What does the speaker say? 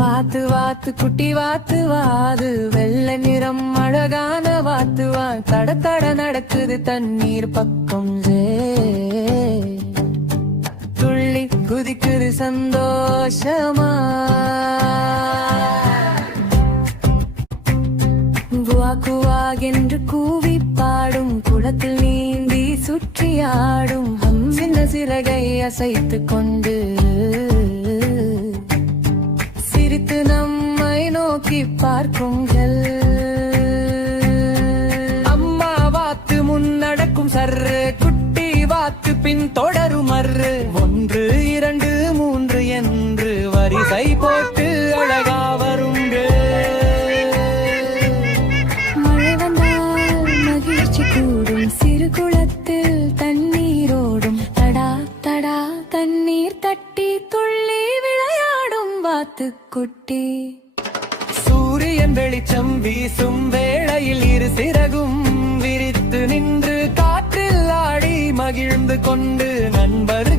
வாத்து வாத்து குட்டி வாத்து வாது வெள்ளை நிறம் அழகான வாத்துவான் தட தட நடக்குது தண்ணீர் பக்கம் துள்ளி குதிக்குது சந்தோஷமா குவா குவாகென்று கூவி பாடும் குளத்தில் நீந்தி சுற்றியாடும் சின்ன சிறகை அசைத்து கொண்டு சிரித்து நம்மை நோக்கி பார்க்குங்கள். அம்மா வாத்து முன்னடக்கும் சர்ரு, குட்டி வாத்து பின் தொடரும் மர்ரு. 1 2 3 என்று வரிசை போட்டு அழகா வருங்க. மழை வந்தால் மகிழ்ச்சி கூடும், சிறு குளத்தில் தண்ணீரோடும். தடா தடா தண்ணீர் தட்டி துள்ளி விளையாடும் வாத்து குட்டி. சூரியன் வெளிச்சம் வீசும் வேளையில் இரு சிறகும் விரித்து நின்று காற்றில் ஆடி மகிழ்ந்து கொண்டு நண்பர்